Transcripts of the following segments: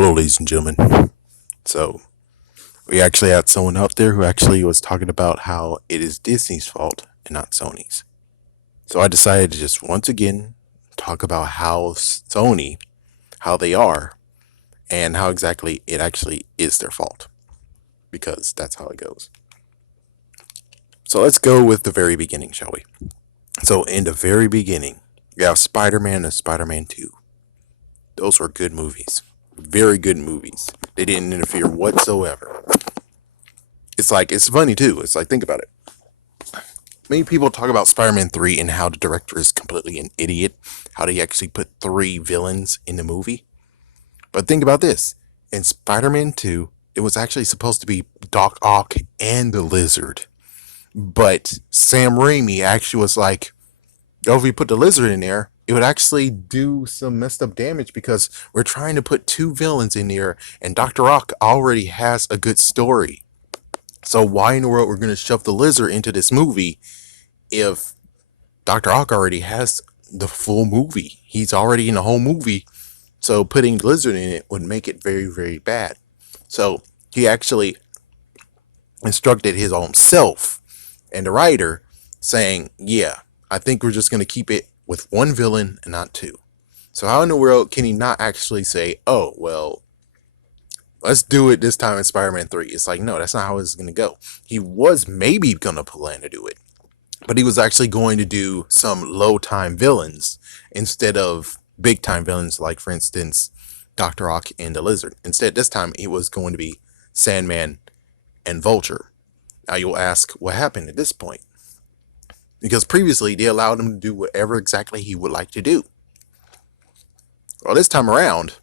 Hello, ladies and gentlemen. So, we actually had someone out there who actually was talking about how it is Disney's fault and not Sony's. So, I decided to just once again talk about how Sony, how they are, and how exactly it actually is their fault. Because that's how it goes. So, let's go with the very beginning, shall we? So, in the very beginning, you have Spider Man and Spider Man 2. Those were good movies. Very good movies. They didn't interfere whatsoever. It's funny too. It's like, think about it. Many people talk about Spider-Man 3 and how the director is completely an idiot, how they actually put three villains in the movie. But think about this. In Spider-Man 2, it was actually supposed to be Doc Ock and the Lizard. But Sam Raimi actually was like, oh, if we put the Lizard in there, it would actually do some messed up damage because we're trying to put two villains in there and Dr. Ock already has a good story. So why in the world we're going to shove the Lizard into this movie if Dr. Ock already has the full movie? He's already in the whole movie. So putting Lizard in it would make it very, very bad. So he actually instructed his own self and the writer saying, yeah, I think we're just going to keep it with one villain and not two. So how in the world can he not actually say, oh, well, let's do it this time in Spider-Man 3? It's like, no, that's not how it's going to go. He was maybe going to plan to do it, but he was actually going to do some low-time villains instead of big-time villains, like, for instance, Dr. Ock and the Lizard. Instead, this time, it was going to be Sandman and Vulture. Now, you'll ask, what happened at this point? Because previously, they allowed him to do whatever exactly he would like to do. Well, this time around,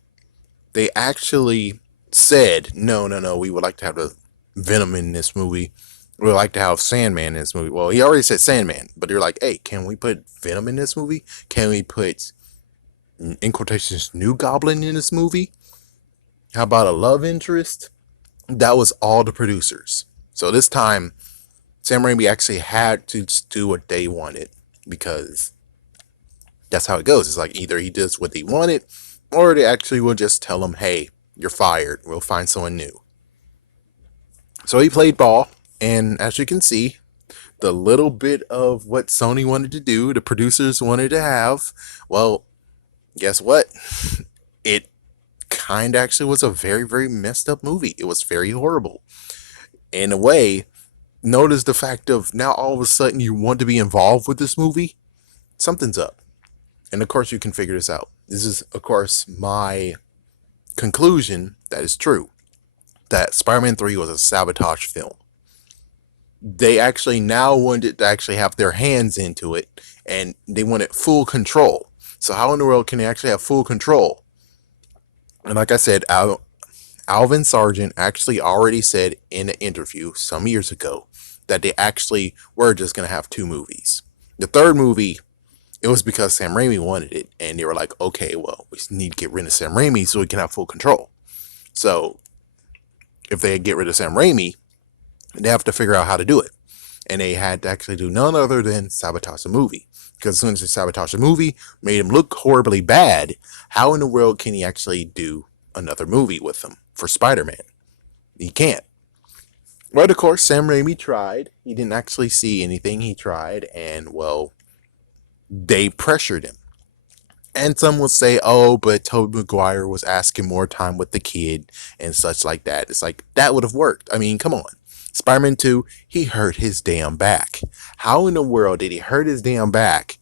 they actually said, no, we would like to have the Venom in this movie. We would like to have Sandman in this movie. Well, he already said Sandman, but they're like, hey, can we put Venom in this movie? Can we put, in quotations, New Goblin in this movie? How about a love interest? That was all the producers. So this time, Sam Raimi actually had to do what they wanted because that's how it goes. It's like either he does what they wanted or they actually will just tell him, hey, you're fired. We'll find someone new. So he played ball, and as you can see, the little bit of what Sony wanted to do, the producers wanted to have, well, guess what? It kind of actually was a very, very messed up movie. It was very horrible. In a way, notice the fact of now all of a sudden you want to be involved with this movie. Something's up. And of course, you can figure this out. This is, of course, my conclusion that is true. That Spider-Man 3 was a sabotage film. They actually now wanted to actually have their hands into it, and they wanted full control. So how in the world can they actually have full control? And like I said, Alvin Sargent actually already said in an interview some years ago that they actually were just going to have two movies. The third movie, it was because Sam Raimi wanted it, and they were like, okay, well, we need to get rid of Sam Raimi so we can have full control. So if they get rid of Sam Raimi, they have to figure out how to do it. And they had to actually do none other than sabotage the movie. Because as soon as they sabotage the movie, made him look horribly bad, how in the world can he actually do another movie with him for Spider-Man? He can't. But of course, Sam Raimi tried. He didn't actually see anything. He tried, and well, they pressured him. And some will say, oh, but Tobey Maguire was asking more time with the kid and such like that. It's like, that would have worked. I mean, come on. Spider-Man 2, he hurt his damn back. How in the world did he hurt his damn back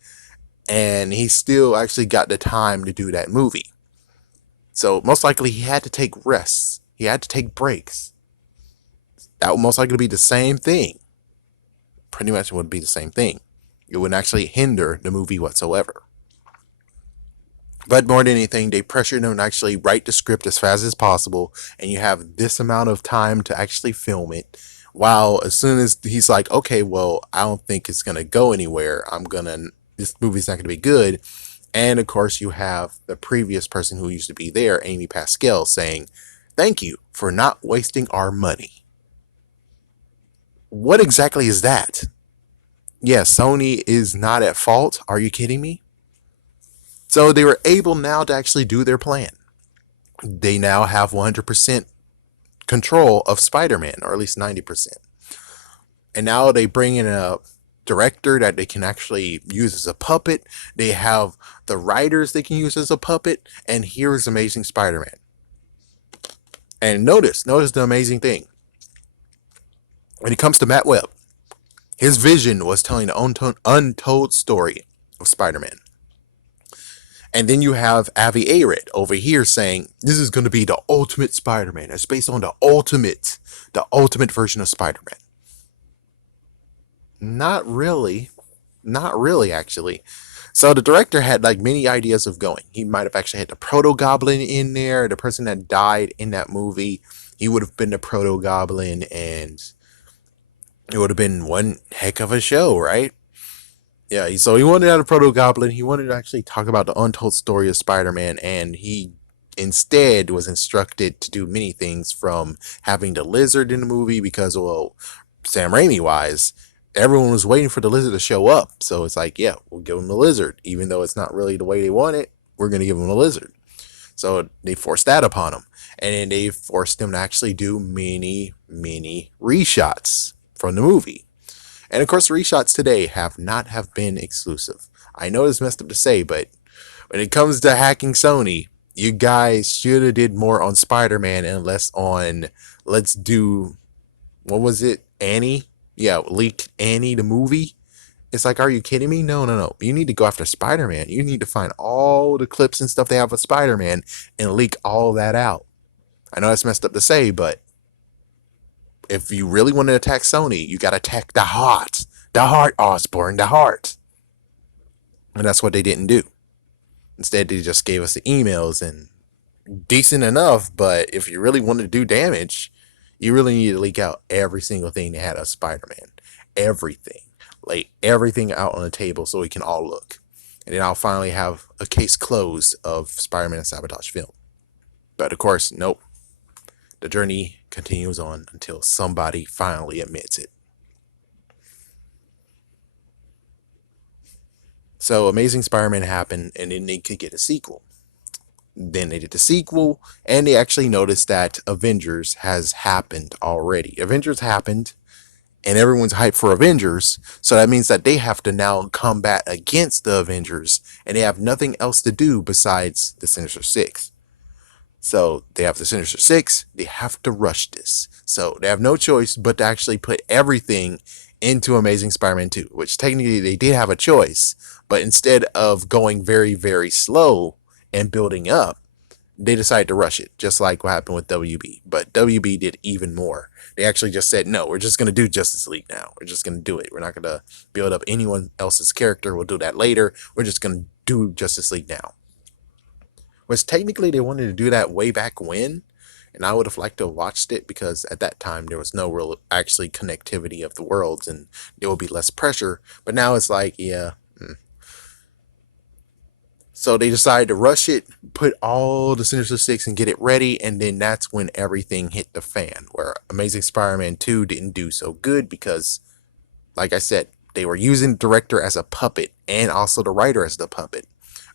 and he still actually got the time to do that movie? So most likely he had to take rests. He had to take breaks. That would most likely be the same thing. Pretty much would be the same thing. It wouldn't actually hinder the movie whatsoever. But more than anything, they pressured him to actually write the script as fast as possible, and you have this amount of time to actually film it. While as soon as he's like, okay, well, I don't think it's gonna go anywhere. This movie's not gonna be good. And of course, you have the previous person who used to be there, Amy Pascal, saying, "Thank you for not wasting our money." What exactly is that? Yes, Sony is not at fault. Are you kidding me? So they were able now to actually do their plan. they now have 100% control of Spider-Man, or at least 90%. And now they bring in a director that they can actually use as a puppet. They have the writers they can use as a puppet, and here's Amazing Spider-Man. And notice the amazing thing. When it comes to Matt Webb, his vision was telling the untold story of Spider-Man. And then you have Avi Arad over here saying this is going to be the ultimate Spider-Man. It's based on the ultimate version of Spider-Man. Not really. Not really, actually. So the director had like many ideas of going. He might have actually had the Proto Goblin in there, the person that died in that movie. He would have been the Proto Goblin, and it would have been one heck of a show, right? Yeah, so he wanted out a Proto Goblin. He wanted to actually talk about the untold story of Spider Man, and he instead was instructed to do many things from having the lizard in the movie because, well, Sam Raimi wise, everyone was waiting for the lizard to show up. So it's like, yeah, we'll give him the lizard. Even though it's not really the way they want it, we're going to give him the lizard. So they forced that upon him. And then they forced him to actually do many reshots from the movie. And of course, the reshots today have been exclusive. I know it's messed up to say, but when it comes to hacking Sony, you guys should have did more on Spider-Man and less on let's do what was it? Annie? Yeah, leak Annie the movie. It's like, are you kidding me? No. You need to go after Spider-Man. You need to find all the clips and stuff they have of Spider-Man and leak all that out. I know that's messed up to say, but if you really want to attack Sony, you got to attack the heart, Osborn, the heart. And that's what they didn't do. Instead, they just gave us the emails, and decent enough, but if you really want to do damage, you really need to leak out every single thing they had of Spider-Man. Everything. Lay everything out on the table so we can all look. And then I'll finally have a case closed of Spider-Man sabotage film. But of course, nope. The journey continues on until somebody finally admits it. So Amazing Spider-Man happened, and then they could get a sequel. Then they did the sequel, and they actually noticed that Avengers has happened already. Avengers happened, and everyone's hyped for Avengers, so that means that they have to now combat against the Avengers, and they have nothing else to do besides the Sinister Six. So they have the Sinister Six, they have to rush this. So they have no choice but to actually put everything into Amazing Spider-Man 2, which technically they did have a choice, but instead of going very slow and building up, they decided to rush it, just like what happened with WB. But WB did even more. They actually just said, no, we're just going to do Justice League now. We're just going to do it. We're not going to build up anyone else's character. We'll do that later. We're just going to do Justice League now. Which technically they wanted to do that way back when, and I would have liked to have watched it because at that time there was no real actually connectivity of the worlds and there would be less pressure. But now it's like, yeah. So they decided to rush it, put all the Sinister Six and get it ready, and then that's when everything hit the fan, where Amazing Spider-Man 2 didn't do so good because, like I said, they were using the director as a puppet and also the writer as the puppet.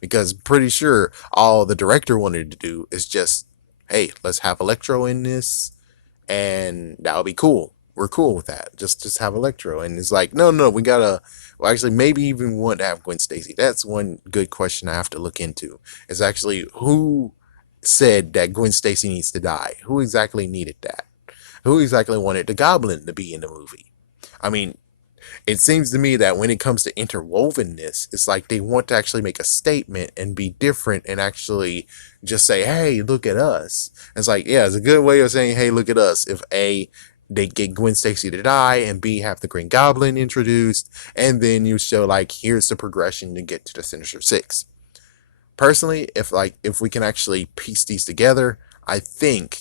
Because pretty sure all the director wanted to do is just, hey, let's have Electro in this, and that'll be cool. We're cool with that. Just have Electro. And it's like, no, we gotta, well, actually, maybe even we want to have Gwen Stacy. That's one good question I have to look into. Is actually who said that Gwen Stacy needs to die? Who exactly needed that? Who exactly wanted the Goblin to be in the movie? I mean, it seems to me that when it comes to interwovenness, it's like they want to actually make a statement and be different and actually just say, hey, look at us. It's like, yeah, it's a good way of saying, hey, look at us. If A, they get Gwen Stacy to die, and B, have the Green Goblin introduced, and then you show like, here's the progression to get to the Sinister Six. Personally, if we can actually piece these together, I think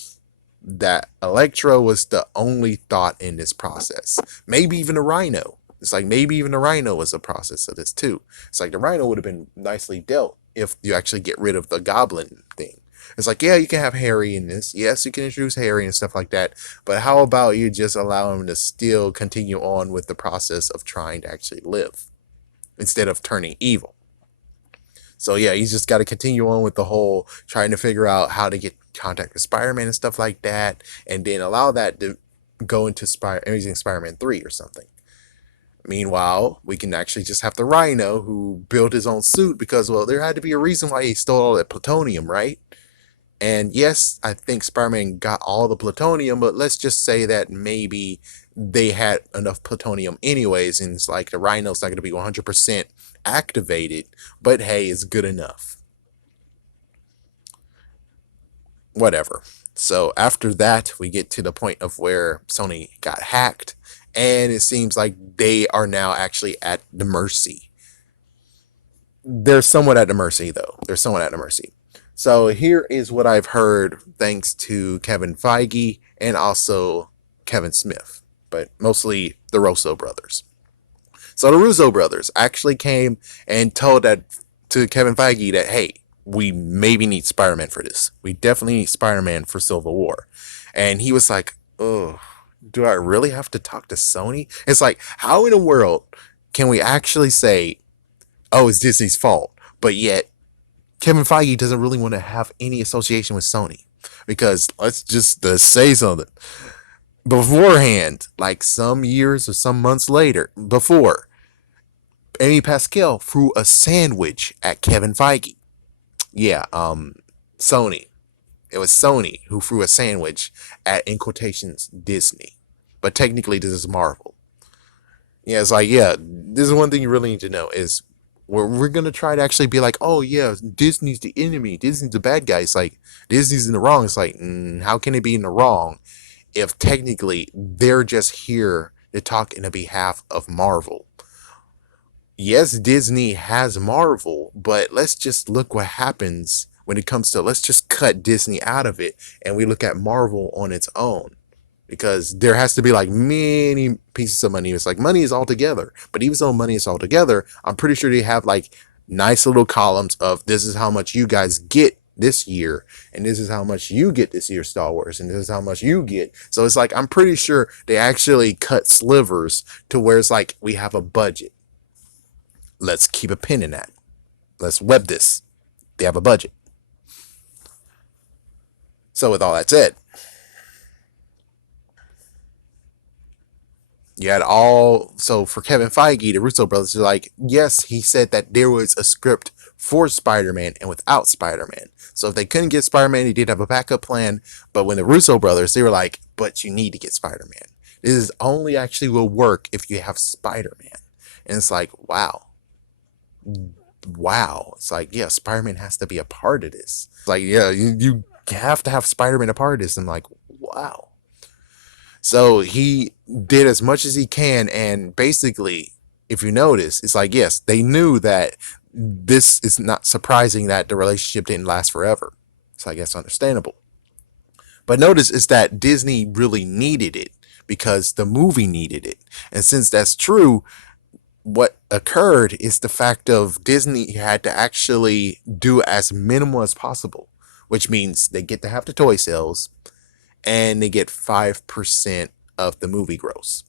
that Electro was the only thought in this process. Maybe even a Rhino. It's like maybe even the Rhino was a process of this too. It's like the Rhino would have been nicely dealt if you actually get rid of the Goblin thing. It's like, yeah, you can have Harry in this. Yes, you can introduce Harry and stuff like that. But how about you just allow him to still continue on with the process of trying to actually live instead of turning evil? So yeah, he's just got to continue on with the whole trying to figure out how to get contact with Spider-Man and stuff like that, and then allow that to go into Amazing Spider-Man 3 or something. Meanwhile, we can actually just have the Rhino who built his own suit because, well, there had to be a reason why he stole all that plutonium, right? And yes, I think Spider-Man got all the plutonium, but let's just say that maybe they had enough plutonium anyways, and it's like the Rhino's not going to be 100% activated, but hey, it's good enough. Whatever. So after that, we get to the point of where Sony got hacked, and it seems like they are now actually at the mercy. They're somewhat at the mercy, though. They're somewhat at the mercy. So here is what I've heard thanks to Kevin Feige and also Kevin Smith, but mostly the Russo brothers. So the Russo brothers actually came and told that to Kevin Feige that, hey, we maybe need Spider-Man for this. We definitely need Spider-Man for Civil War. And he was like, oh, do I really have to talk to Sony? It's like, how in the world can we actually say, oh, it's Disney's fault, but yet Kevin Feige doesn't really want to have any association with Sony? Because let's just say something. Beforehand, like some years or some months later, before, Amy Pascal threw a sandwich at Kevin Feige. Yeah, Sony. It was Sony who threw a sandwich at, in quotations, Disney. But technically, this is Marvel. Yeah, it's like, yeah, this is one thing you really need to know is we're going to try to actually be like, oh, yeah, Disney's the enemy. Disney's the bad guy. It's like, Disney's in the wrong. It's like, how can it be in the wrong if technically they're just here to talk in the behalf of Marvel? Yes, Disney has Marvel, but let's just look what happens when it comes to, let's just cut Disney out of it and we look at Marvel on its own. Because there has to be like many pieces of money. It's like money is all together. But even though money is all together, I'm pretty sure they have like nice little columns of this is how much you guys get this year. And this is how much you get this year, Star Wars. And this is how much you get. So it's like, I'm pretty sure they actually cut slivers to where it's like, we have a budget. Let's keep a pin in that. Let's web this. They have a budget. So with all that said, you had all, so for Kevin Feige, the Russo brothers are like, yes, he said that there was a script for Spider-Man and without Spider-Man. So if they couldn't get Spider-Man, he did have a backup plan. But when the Russo brothers, they were like, but you need to get Spider-Man. This is only actually will work if you have Spider-Man. And it's like, wow. It's like, yeah, Spider-Man has to be a part of this. It's like, yeah, you have to have Spider-Man a part of this. I'm like, wow. So he did as much as he can, and basically, if you notice, it's like, yes, they knew that this is not surprising that the relationship didn't last forever. So I guess understandable. But notice is that Disney really needed it because the movie needed it. And since that's true, what occurred is the fact of Disney had to actually do as minimal as possible, which means they get to have the toy sales and they get 5% of the movie gross.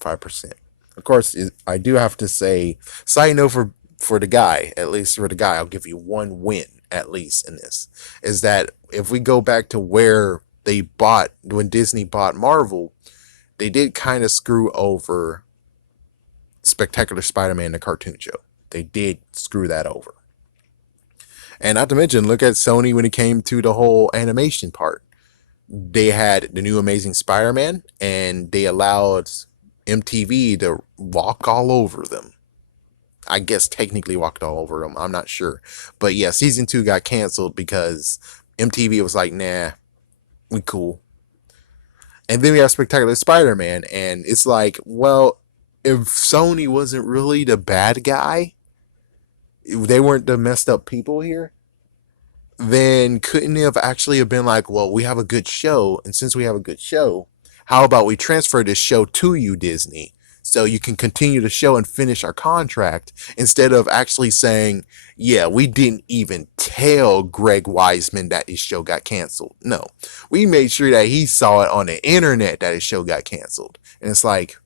5%. Of course, I do have to say, side note for the guy, at least for the guy, I'll give you one win, at least in this, is that if we go back to where they bought, when Disney bought Marvel, they did kind of screw over Spectacular Spider-Man, the cartoon show. They did screw that over. And not to mention, look at Sony when it came to the whole animation part. They had the new Amazing Spider-Man, and they allowed MTV to walk all over them. I guess technically walked all over them. I'm not sure. But yeah, season 2 got canceled because MTV was like, nah, we cool. And then we have Spectacular Spider-Man, and it's like, well, if Sony wasn't really the bad guy, if they weren't the messed up people here, then couldn't it have actually have been like, well, we have a good show, and since we have a good show, how about we transfer this show to you, Disney, so you can continue the show and finish our contract, instead of actually saying, yeah, we didn't even tell Greg Weisman that his show got canceled. No, we made sure that he saw it on the internet that his show got canceled. And it's like,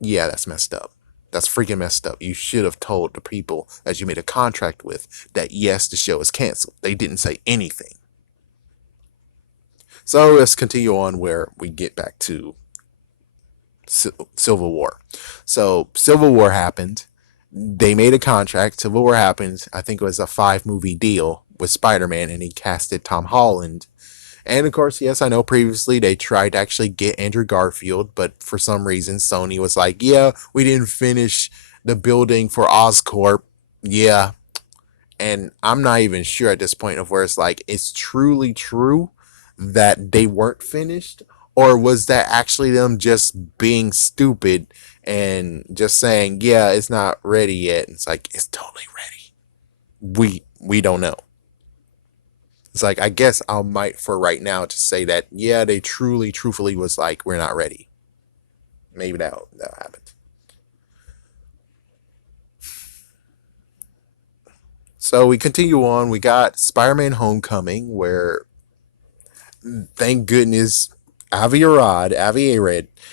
yeah, that's messed up. That's freaking messed up. You should have told the people that you made a contract with that yes, the show is canceled. They didn't say anything. So let's continue on where we get back to Civil War. So Civil War happened. They made a contract. Civil War happened. I think it was a 5-movie deal with Spider-Man, and he casted Tom Holland. And of course, yes, I know previously they tried to actually get Andrew Garfield, but for some reason Sony was like, yeah, we didn't finish the building for Oscorp. Yeah. And I'm not even sure at this point of where it's like, it's truly true that they weren't finished, or was that actually them just being stupid and just saying, yeah, it's not ready yet. It's like, it's totally ready. We don't know. It's like, I guess I might for right now to say that, yeah, they truthfully was like, we're not ready. Maybe that'll happen. So we continue on. We got Spider-Man Homecoming, where thank goodness Avi Arad,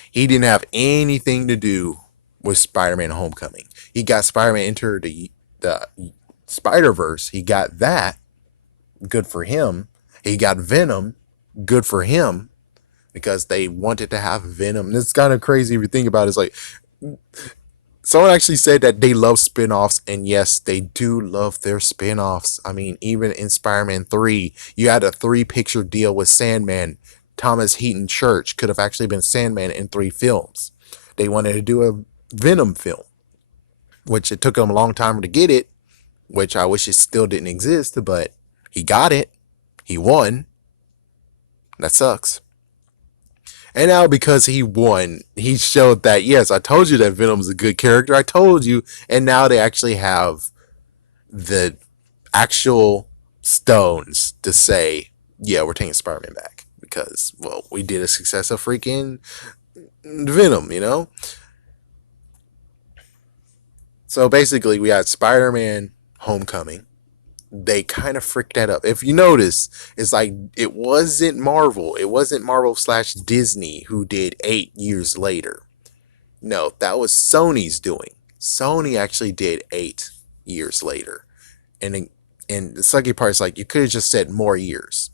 he didn't have anything to do with Spider-Man Homecoming. He got Spider-Man Enter the Spider-Verse. He got that. Good for him. He got Venom. Good for him. Because they wanted to have Venom. And it's kind of crazy if you think about it. It's like, someone actually said that they love spin-offs, and yes, they do love their spin-offs. I mean, even in Spider-Man 3, you had a 3-picture deal with Sandman. Thomas Heaton Church could have actually been Sandman in 3 films. They wanted to do a Venom film, which it took him a long time to get it, which I wish it still didn't exist, but he got it. He won. That sucks. And now because he won, he showed that, yes, I told you that Venom's a good character. I told you. And now they actually have the actual stones to say, yeah, we're taking Spider-Man back. Because, well, we did a success of freaking Venom, you know? So basically, we had Spider-Man Homecoming. They kind of freaked that up. If you notice, it's like it wasn't Marvel. It wasn't Marvel / Disney who did 8 years later. No, that was Sony's doing. Sony actually did 8 years later. And the sucky part is like, you could have just said more years.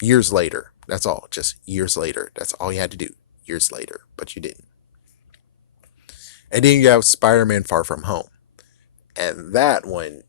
Years later. That's all. Just years later. That's all you had to do. Years later. But you didn't. And then you have Spider-Man Far From Home. And that one,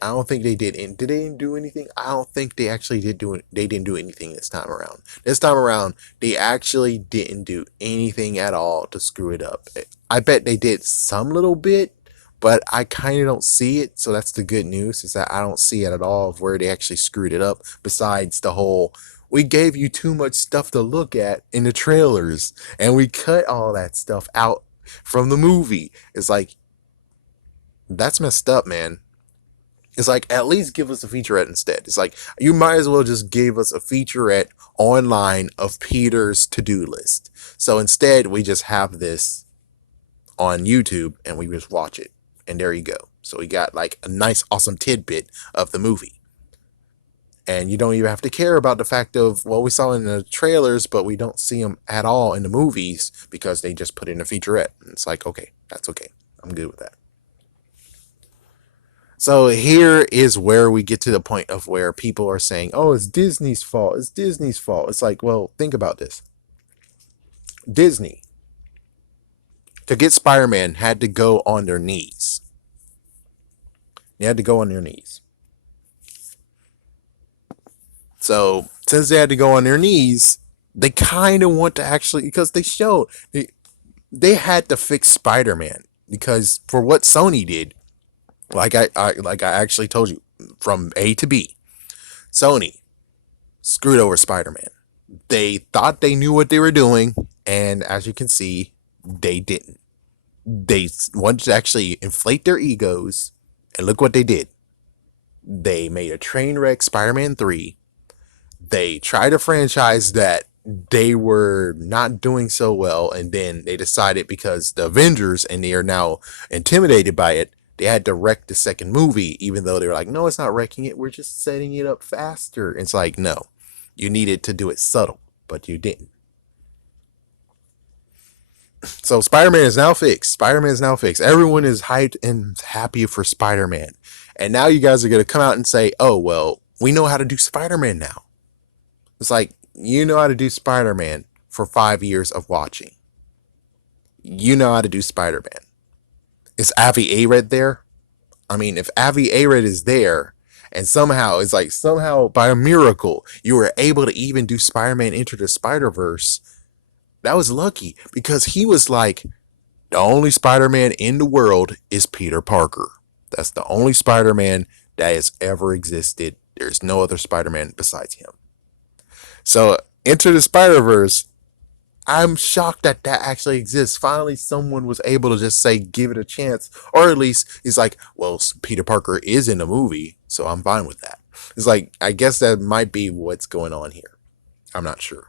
I don't think they did. Did they do anything? I don't think they actually did do it. They didn't do anything this time around. This time around, they actually didn't do anything at all to screw it up. I bet they did some little bit, but I kind of don't see it. So that's the good news, is that I don't see it at all of where they actually screwed it up. Besides the whole, we gave you too much stuff to look at in the trailers, and we cut all that stuff out from the movie. It's like, that's messed up, man. It's like, at least give us a featurette instead. It's like, you might as well just give us a featurette online of Peter's to-do list. So instead, we just have this on YouTube and we just watch it. And there you go. So we got like a nice, awesome tidbit of the movie. And you don't even have to care about the fact of, well, we saw in the trailers, but we don't see them at all in the movies because they just put in a featurette. And it's like, okay, that's okay. I'm good with that. So here is where we get to the point of where people are saying, oh, it's Disney's fault. It's Disney's fault. It's like, well, think about this. Disney, to get Spider-Man, had to go on their knees. They had to go on their knees. So since they had to go on their knees, they kind of want to actually, because they showed, they had to fix Spider-Man. Because for what Sony did, like I actually told you, from A to B, Sony screwed over Spider-Man. They thought they knew what they were doing, and as you can see, they didn't. They wanted to actually inflate their egos, and look what they did. They made a train wreck Spider-Man 3. They tried a franchise that they were not doing so well, and then they decided, because the Avengers, and they are now intimidated by it, they had to wreck the second movie, even though they were like, no, it's not wrecking it. We're just setting it up faster. It's like, no, you needed to do it subtle, but you didn't. So Spider-Man is now fixed. Spider-Man is now fixed. Everyone is hyped and happy for Spider-Man. And now you guys are going to come out and say, oh, well, we know how to do Spider-Man now. It's like, you know how to do Spider-Man for 5 years of watching. You know how to do Spider-Man. Is Avi Arad there? I mean, if Avi Arad is there, and somehow, it's like somehow by a miracle, you were able to even do Spider-Man Into the Spider-Verse, that was lucky because he was like, the only Spider-Man in the world is Peter Parker. That's the only Spider-Man that has ever existed. There's no other Spider-Man besides him. So, Into the Spider-Verse, I'm shocked that that actually exists. Finally, someone was able to just say, give it a chance. Or at least he's like, well, Peter Parker is in the movie, so I'm fine with that. It's like, I guess that might be what's going on here. I'm not sure.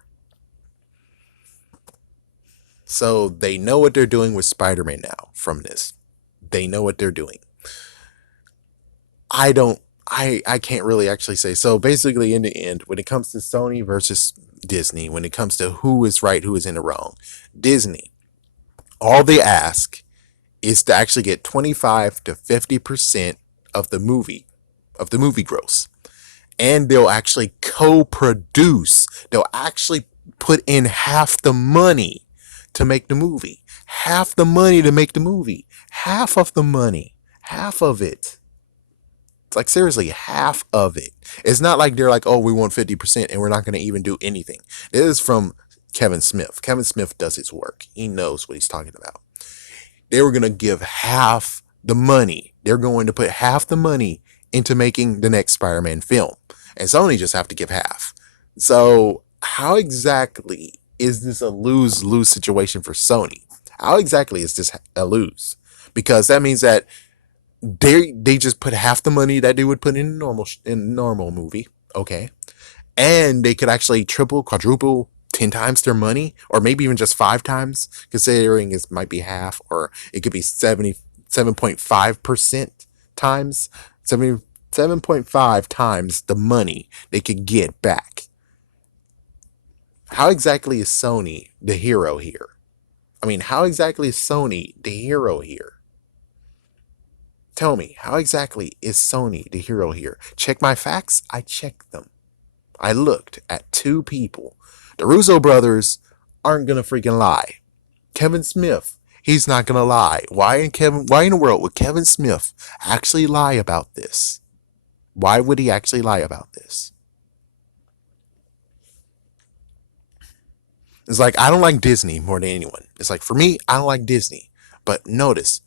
So they know what they're doing with Spider-Man now from this. They know what they're doing. I don't, I can't really actually say. So basically, in the end, when it comes to Sony versus Disney, when it comes to who is right, who is in the wrong, Disney, all they ask is to actually get 25 to 50% of the movie gross. And they'll actually co-produce. They'll actually put in half the money to make the movie. Half the money to make the movie. Half of the money. Half of it. It's like seriously, half of it. It's not like they're like, oh, we want 50% and we're not going to even do anything. This is from Kevin Smith. Kevin Smith does his work. He knows what he's talking about. They were going to give half the money. They're going to put half the money into making the next Spider-Man film. And Sony just have to give half. So how exactly is this a lose-lose situation for Sony? How exactly is this a lose? Because that means that they just put half the money that they would put in a normal movie, okay, and they could actually triple, quadruple, 10 times their money, or maybe even just 5 times, considering it might be half, or it could be 77.5% times 77.5 times the money they could get back. How exactly is Sony the hero here? I mean, how exactly is Sony the hero here? Tell me, how exactly is Sony the hero here? Check my facts? I checked them. I looked at 2 people. The Russo brothers aren't gonna freaking lie. Kevin Smith, he's not gonna lie. Why in the world would Kevin Smith actually lie about this? Why would he actually lie about this? It's like, I don't like Disney more than anyone. It's like, for me, I don't like Disney. But notice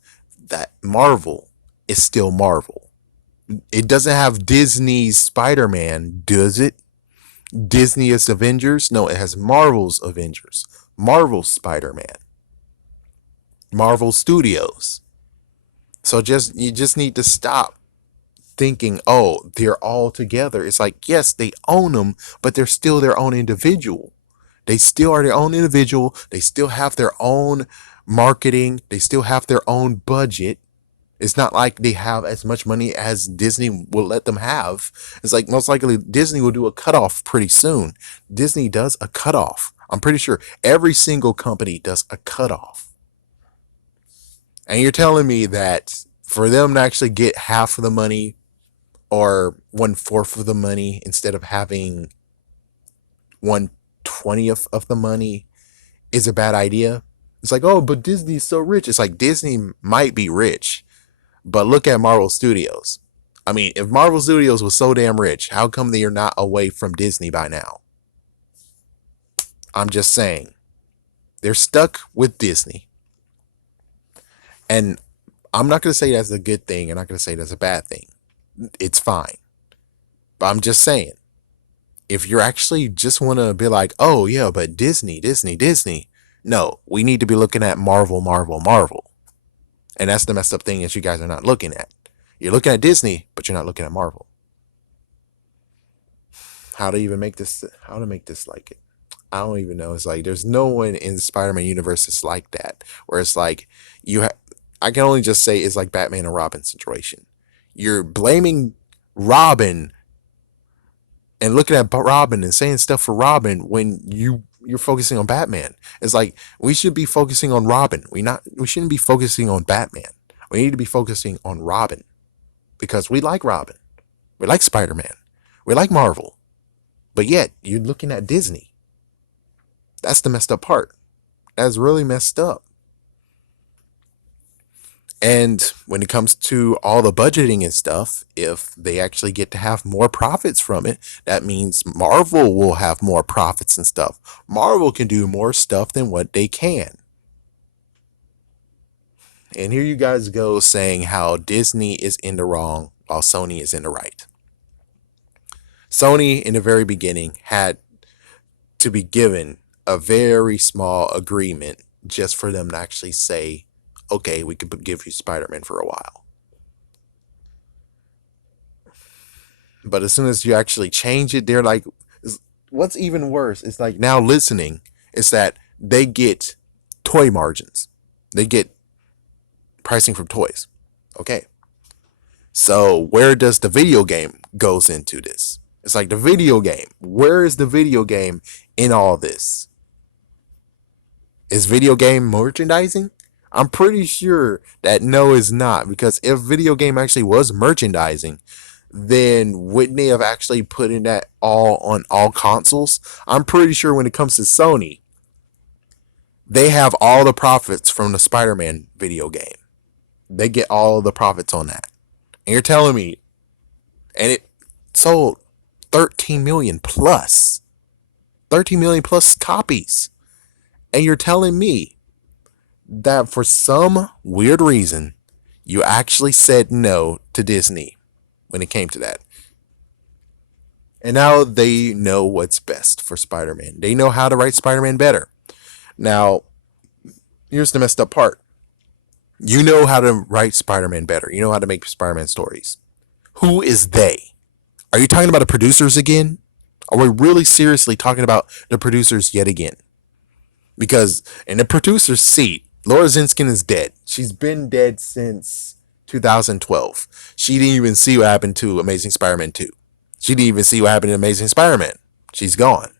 that Marvel is still Marvel. It doesn't have Disney's Spider-Man, does it? Disney's Avengers? No, it has Marvel's Avengers. Marvel's Spider-Man. Marvel Studios. So you just need to stop thinking, oh, they're all together. It's like, yes, they own them, but they're still their own individual. They still are their own individual. They still have their own marketing. They still have their own budget. It's not like they have as much money as Disney will let them have. It's like most likely Disney will do a cutoff pretty soon. Disney does a cutoff. I'm pretty sure every single company does a cutoff. And you're telling me that for them to actually get half of the money or 1/4 of the money instead of having 1/20th of the money is a bad idea? It's like, oh, but Disney's so rich. It's like, Disney might be rich, but look at Marvel Studios. I mean, if Marvel Studios was so damn rich, how come they are not away from Disney by now? I'm just saying. They're stuck with Disney. And I'm not going to say that's a good thing. I'm not going to say that's a bad thing. It's fine. But I'm just saying, if you're actually just want to be like, oh, yeah, but Disney. No, we need to be looking at Marvel. And that's the messed up thing that you guys are not looking at. You're looking at Disney, but you're not looking at Marvel. How to make this like it? I don't even know. It's like, there's no one in the Spider-Man universe that's like that. Where it's like, I can only just say it's like Batman and Robin situation. You're blaming Robin and looking at Robin and saying stuff for Robin when you're focusing on Batman. It's like we should be focusing on Robin. We shouldn't be focusing on Batman. We need to be focusing on Robin because we like Robin. We like Spider-Man. We like Marvel. But yet, you're looking at Disney. That's the messed up part. That's really messed up. And when it comes to all the budgeting and stuff, if they actually get to have more profits from it, that means Marvel will have more profits and stuff. Marvel can do more stuff than what they can. And here you guys go saying how Disney is in the wrong while Sony is in the right. Sony, in the very beginning, had to be given a very small agreement just for them to actually say, okay, we could give you Spider-Man for a while. But as soon as you actually change it, they're like, what's even worse is like now listening is that they get toy margins. They get pricing from toys. Okay. So where does the video game goes into this? It's like the video game. Where is the video game in all this? Is video game merchandising? I'm pretty sure that no, is not, because if video game actually was merchandising, then wouldn't they have actually put in that all on all consoles? I'm pretty sure when it comes to Sony, they have all the profits from the Spider-Man video game. They get all the profits on that. And you're telling me, and it sold 13 million plus 13 million plus copies. And you're telling me that for some weird reason, you actually said no to Disney when it came to that. And now they know what's best for Spider-Man. They know how to write Spider-Man better. Now, here's the messed up part. You know how to write Spider-Man better. You know how to make Spider-Man stories. Who is they? Are you talking about the producers again? Are we really seriously talking about the producers yet again? Because in the producer's seat, Laura Zinskin is dead. She's been dead since 2012. She didn't even see what happened to Amazing Spider-Man 2. She didn't even see what happened to Amazing Spider-Man. She's gone.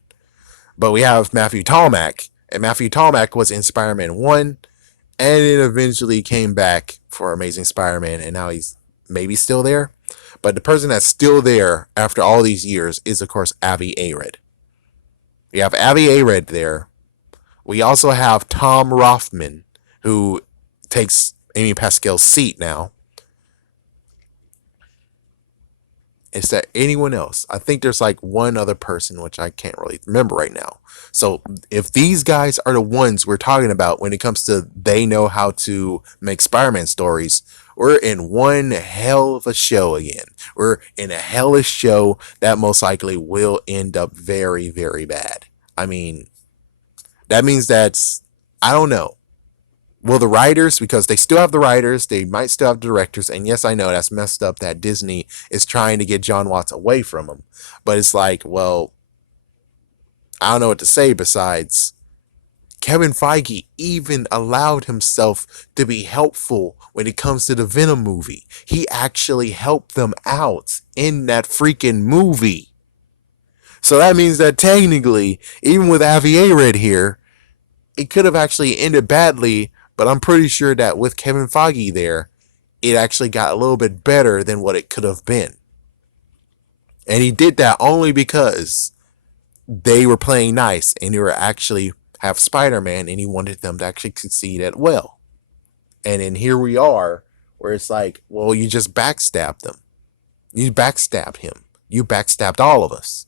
But we have Matthew Tallmack, and Matthew Tallmack was in Spider-Man 1, and it eventually came back for Amazing Spider-Man, and now he's maybe still there. But the person that's still there after all these years is, of course, Avi Arad. We have Avi Arad there. We also have Tom Rothman, who takes Amy Pascal's seat now. Is there anyone else? I think there's like one other person, which I can't really remember right now. So if these guys are the ones we're talking about when it comes to they know how to make Spider-Man stories, we're in one hell of a show again. We're in a hellish show that most likely will end up very, very bad. I mean, that means that's, I don't know. Will the writers, because they still have the writers, they might still have the directors, and yes, I know that's messed up that Disney is trying to get John Watts away from them. But it's like, well, I don't know what to say besides Kevin Feige even allowed himself to be helpful when it comes to the Venom movie. He actually helped them out in that freaking movie. So that means that technically, even with Avi Arad here, it could have actually ended badly, but I'm pretty sure that with Kevin Feige there, it actually got a little bit better than what it could have been. And he did that only because they were playing nice and they were actually have Spider-Man and he wanted them to actually succeed at well. And then here we are where it's like, well, you just backstabbed them. You backstabbed him. You backstabbed all of us.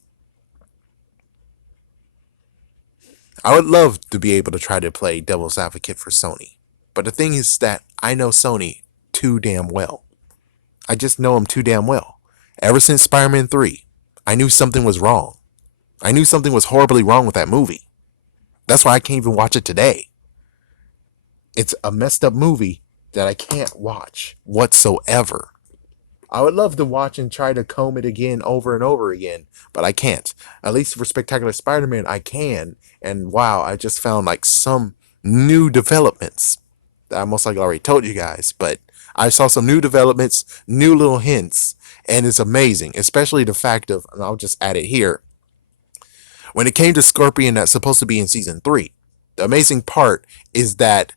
I would love to be able to try to play devil's advocate for Sony. But the thing is that I know Sony too damn well. I just know them too damn well. Ever since Spider-Man 3, I knew something was wrong. I knew something was horribly wrong with that movie. That's why I can't even watch it today. It's a messed up movie that I can't watch whatsoever. I would love to watch and try to comb it again over and over again, but I can't. At least for Spectacular Spider-Man, I can. And wow, I just found like some new developments that I most likely already told you guys, but I saw some new developments, new little hints, and it's amazing, especially the fact of, and I'll just add it here, When it came to Scorpion, that's supposed to be in season 3. The amazing part is that,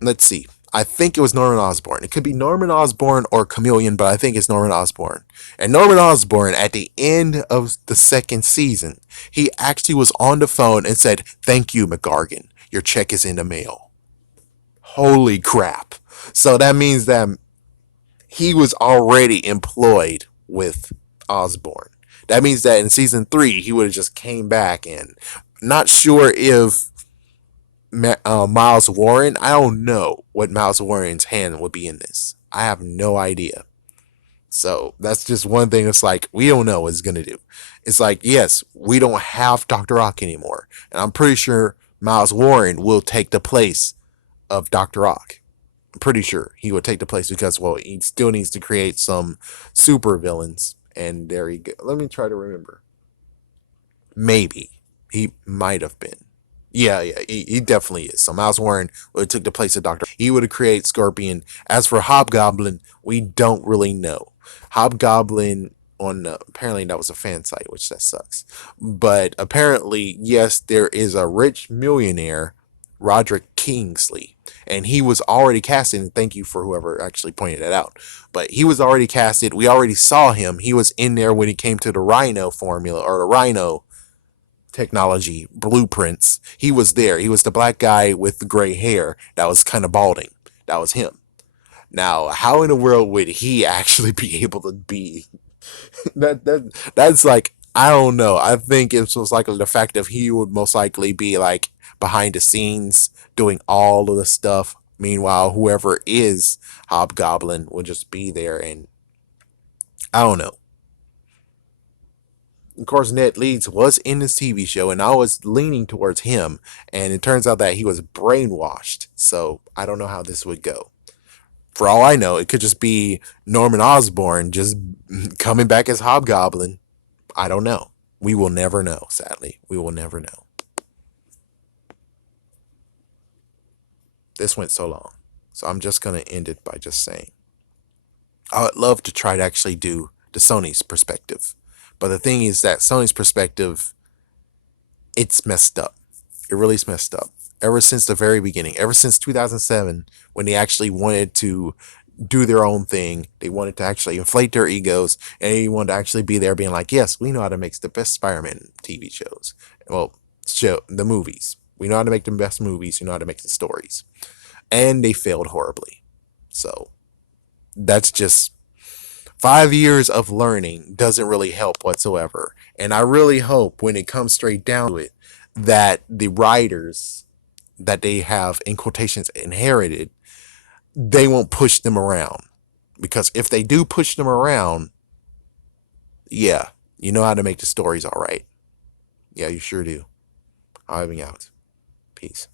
let's see, I think it was Norman Osborn. It could be Norman Osborn or Chameleon, but I think it's Norman Osborn. And Norman Osborn, at the end of the second season, he actually was on the phone and said, "Thank you, McGargan. Your check is in the mail." Holy crap. So that means that he was already employed with Osborn. That means that in season 3, he would have just came back, and not sure if Miles Warren, I don't know what Miles Warren's hand would be in this. I have no idea. So that's just one thing. It's like, we don't know what it's going to do. It's like, yes, we don't have Dr. Rock anymore. And I'm pretty sure Miles Warren will take the place of Dr. Rock. I'm pretty sure he would take the place because, well, he still needs to create some super villains. And there you go. Let me try to remember. Maybe he might have been. Yeah, he definitely is. So Miles Warren would have took the place of Doctor. He would have created Scorpion. As for Hobgoblin, we don't really know. Hobgoblin on apparently that was a fan site, which that sucks. But apparently, yes, there is a rich millionaire, Roderick Kingsley, and he was already casted. And thank you for whoever actually pointed that out. But he was already casted. We already saw him. He was in there when he came to the Rhino formula or the Rhino technology blueprints. He was there. He was the black guy with the gray hair that was kind of balding. That was him. Now, how in the world would he actually be able to be that's like, I don't know. I think it's most likely the fact that he would most likely be like behind the scenes doing all of the stuff. Meanwhile, whoever is Hobgoblin would just be there, and I don't know. Of course, Ned Leeds was in this TV show, and I was leaning towards him, and it turns out that he was brainwashed. So I don't know how this would go. For all I know, it could just be Norman Osborn just coming back as Hobgoblin. I don't know. We will never know, sadly. We will never know. This went so long. So I'm just going to end it by just saying I would love to try to actually do the Sony's perspective. But the thing is that Sony's perspective, it's messed up. It really is messed up. Ever since the very beginning, ever since 2007, when they actually wanted to do their own thing, they wanted to actually inflate their egos, and they wanted to actually be there being like, yes, we know how to make the best Spider-Man TV shows. Well, the movies. We know how to make the best movies. We know how to make the stories. And they failed horribly. So that's just 5 years of learning doesn't really help whatsoever. And I really hope when it comes straight down to it that the writers that they have, in quotations, inherited, they won't push them around. Because if they do push them around, yeah, you know how to make the stories all right. Yeah, you sure do. I'm out. Peace.